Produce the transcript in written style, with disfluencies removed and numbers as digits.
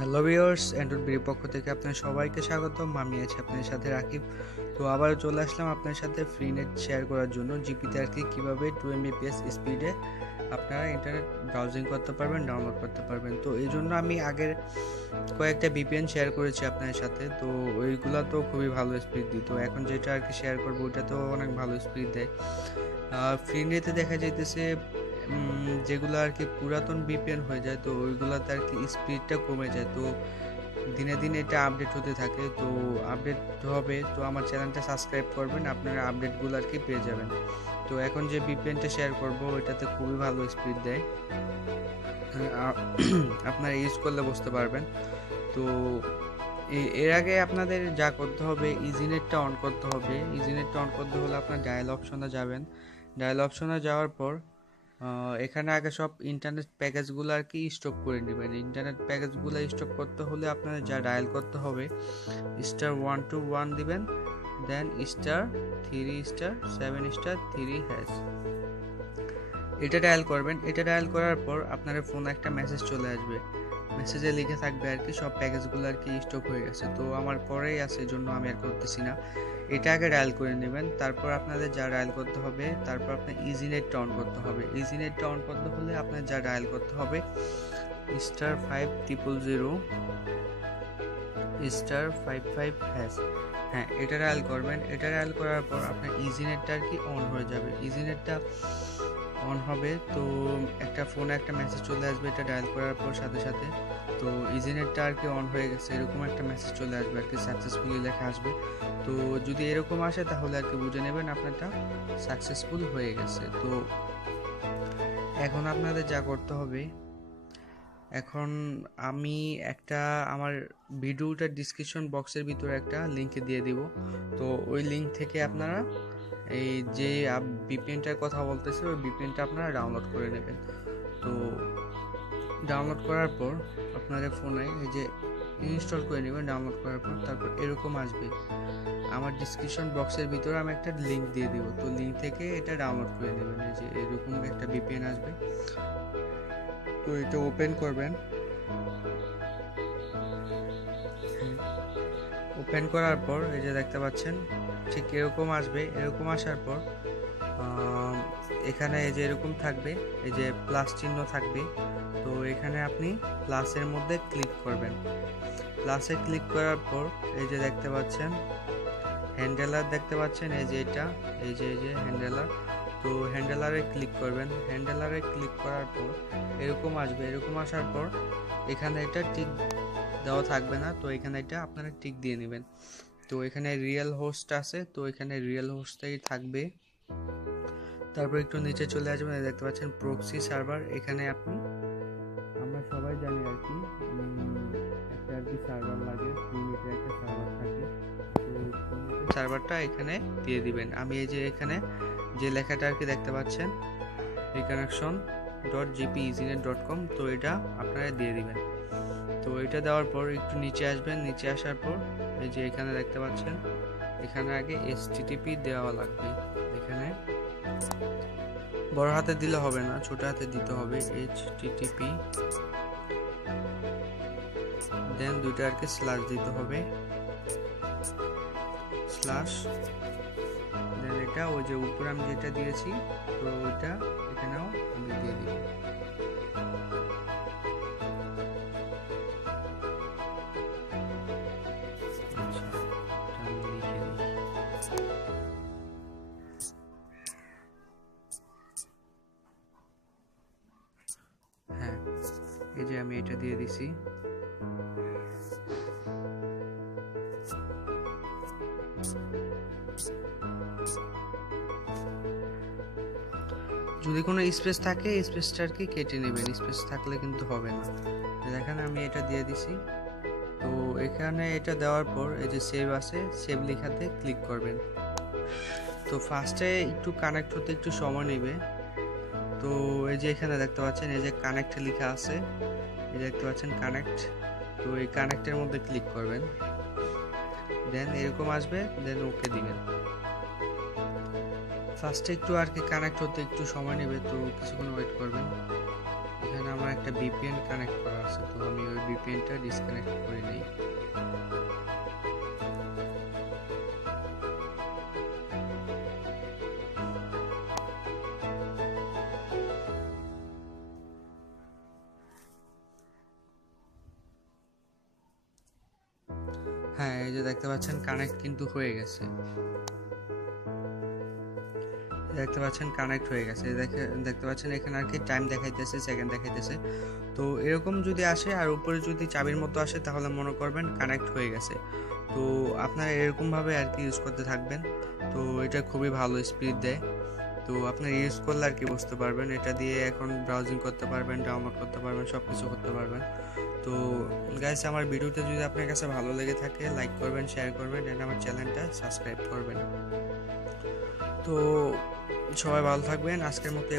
Hello viewers, Android BD পক্ষ থেকে আপনার সবাইকে স্বাগতম। আমি আছি আপনার সাথে রাকিব। তো আবারও চলে আসলাম আপনার সাথে ফ্রি নেট শেয়ার করার জন্য। জিপিতে আর কি কীভাবে 2 Mbps স্পিডে আপনারা ইন্টারনেট ব্রাউজিং করতে পারবেন, ডাউনলোড করতে পারবেন। তো এই জন্য আমি আগের কয়েকটা ভিপিএন শেয়ার করেছি আপনার সাথে। তো ওইগুলো তো খুবই ভালো স্পিড দিত। এখন যেটা আর কি শেয়ার করবো ওইটা তো অনেক ভালো স্পিড দেয়। ফ্রি নেটে দেখা যাইতেছে যেগুলো আর কি পুরাতন ভিপিএন হয়ে যায়, তো ওইগুলোতে আর কি স্পিডটা কমে যায়। তো দিনে দিনে এটা আপডেট হতে থাকে, তো আপডেট হবে। তো আমার চ্যানেলটা সাবস্ক্রাইব করবেন, আপনারা আপডেটগুলো আর কি পেয়ে যাবেন। তো এখন যে ভিপিএনটা শেয়ার করব ওইটাতে খুবই ভালো স্পিড দেয়, আপনারা ইউজ করলে বুঝতে পারবেন। তো এর আগে আপনাদের যা করতে হবে, ইজিনেটটা অন করতে হবে। ইজিনেটটা অন করতে হলে আপনার ডায়াল অপশনে যাবেন। ডায়াল অপশনে যাওয়ার পর এখানে আগে সব ইন্টারনেট প্যাকেজগুলো আর কি স্টপ করে নেবেন। ইন্টারনেট প্যাকেজগুলো স্টপ করতে হলে আপনাদের যা ডায়াল করতে হবে, *121 দিবেন, দেন *3*7*3#। এটা ডায়াল করবেন। এটা ডায়াল করার পর আপনার ফোনে একটা মেসেজ চলে আসবে। মেসেজে লিখে থাকবে আর কি সব প্যাকেজগুলো আর কি স্টপ হয়ে গেছে। তো আমার পরেই আছে, এই জন্য আমি আর করতেছি না। এটা আগে ডায়াল করে নেবেন। তারপর আপনাদের যা ডায়াল করতে হবে, তারপর আপনার ইজিনেটটা অন করতে হবে। ইজিনেটটা অন করতে হলে আপনার যা ডায়াল করতে হবে, *5000*55#। হ্যাঁ, এটা ডায়াল করবেন। এটা ডায়াল করার পর আপনার ইজিনেটটা আর কি অন হয়ে যাবে। ইজিনেটটা অন হবে, তো একটা ফোনে একটা মেসেজ চলে আসবে এটা ডায়াল করার পর সাথে সাথে। তো ইজিনেটটা আর কি অন হয়ে গেছে, এরকম একটা মেসেজ চলে আসবে আর কি, সাকসেসফুলি লেখা আসবে। তো যদি এরকম আসে তাহলে আর কি বুঝে নেবেন আপনারটা সাকসেসফুল হয়ে গেছে। তো এখন আপনাদের যা করতে হবে, এখন আমি একটা আমার ভিডিওটার ডিসক্রিপশন বক্সের ভিতরে একটা লিঙ্ক দিয়ে দিব। তো ওই লিঙ্ক থেকে আপনারা এই যে ভিপিএনটার কথা বলতেছে ওই ভিপিএনটা আপনারা ডাউনলোড করে নেবেন। তো ডাউনলোড করার পর আপনাদের ফোনে এই যে ইনস্টল করে নেবেন। ডাউনলোড করার পর তারপর এরকম আসবে। আমার ডিসক্রিপশন বক্সের ভিতরে আমি একটা লিঙ্ক দিয়ে দিব, তো লিঙ্ক থেকে এটা ডাউনলোড করে নেবেন। এই যে এরকম একটা ভিপিএন আসবে, তো এটা ওপেন করবেন। ওপেন করার পর এই যে দেখতে পাচ্ছেন ঠিক এরকম আসবে। এরকম আসার পর এখানে এই যে এরকম থাকবে, এই যে প্লাস চিহ্ন থাকবে। তো এখানে আপনি প্লাসের মধ্যে ক্লিক করবেন। প্লাসে ক্লিক করার পর এই যে দেখতে পাচ্ছেন হ্যান্ডেলার দেখতে পাচ্ছেন, এই যে এটা এই যে হ্যান্ডেলার। তো হ্যান্ডেলারে ক্লিক করবেন। হ্যান্ডেলারে ক্লিক করার পর এরকম আসবে। এরকম আসার পর এখানে এটা টিক দেওয়া থাকবে না, তো এখানে এটা আপনারা টিক দিয়ে নেবেন। তো এখানে রিয়েল হোস্ট আছে, তো এখানে রিয়েল হোস্টটাই থাকবে। তারপর একটু নিচে চলে আসবেন, দেখতে পাচ্ছেন প্রক্সি সার্ভার। এখানে আপনি আমরা সবাই জানি আর কি একটা আর কি সার্ভার লাগে, ফ্রি নেটের একটা সার্ভার থাকে। তো সার্ভারটা এখানে দিয়ে দিবেন। আমি এই যে এখানে যে লেখাটা আর কি দেখতে পাচ্ছেন reconnection.gpezinet.com, তো এটা আপনারা দিয়ে দিবেন। তো এটা দেওয়ার পর একটু নিচে আসবেন। নিচে আসার পর এই যে এখানে দেখতে পাচ্ছেন এখানে আগে HTTP দেওয়া লাগবে। এখানে বড় হাতে দিলে হবে না, ছোট হাতে দিতে হবে। HTTP দেন দুইটা আর কি স্ল্যাশ দিতে হবে, স্ল্যাশ দেন এটা ওই যে উপরে আমি যেটা দিয়েছি, তো ওইটা এখানেও আমি দিয়ে দিব। হ্যাঁ, এই যে আমি এটা দিয়ে দিছি। যদি কোনো স্পেস থাকে স্পেসটা আর কি কেটে নেবেন, স্পেস থাকলে কিন্তু হবে না। দেখেন আমি এটা দিয়ে দিছি। তো এখানে এটা দেওয়ার পর এই যে সেভ আছে, সেভ লেখাতে ক্লিক করবেন। তো ফার্স্টে একটু কানেক্ট হতে একটু সময় নেবে। তো এই যে এখানে দেখতে পাচ্ছেন এই যে কানেক্ট লেখা আছে, এই দেখতে পাচ্ছেন কানেক্ট। তো এই কানেক্টের মধ্যে ক্লিক করবেন, দেন এরকম আসবে, দেন ওকে দিবেন। ফার্স্টে একটু আর কি কানেক্ট হতে একটু সময় নেবে, তো কিছুক্ষণ ওয়েট করবেন। এখানে এখানে আমার একটা VPN কানেক্ট করা আছে, তো আমি ওই VPNটা ডিসকানেক্ট করে নেই। হ্যাঁ, এই যে দেখতে পাচ্ছেন কানেক্ট কিন্তু হয়ে গেছে, দেখতে পাচ্ছেন কানেক্ট হয়ে গেছে। দেখতে পাচ্ছেন এখানে আর কি টাইম দেখাইতেছে, সেকেন্ড দেখাইতেছে। তো এরকম যদি আসে আর উপরে যদি চাবির মতো আসে তাহলে মনে করবেন কানেক্ট হয়ে গেছে। তো আপনারা এরকমভাবে আর কি ইউজ করতে থাকবেন। তো এটা খুবই ভালো স্পিড দেয়। তো আপনার ইউজ করলে আর কি বুঝতে পারবেন, এটা দিয়ে এখন ব্রাউজিং করতে পারবেন, ডাউনলোড করতে পারবেন, সব কিছু করতে পারবেন। তো গাইস, আমার ভিডিওটা যদি আপনার কাছে ভালো লেগে থাকে লাইক করবেন, শেয়ার করবেন, এন্ড আমার চ্যানেলটা সাবস্ক্রাইব করবেন। তো সবাই ভালো থাকবেন, আজকের মতো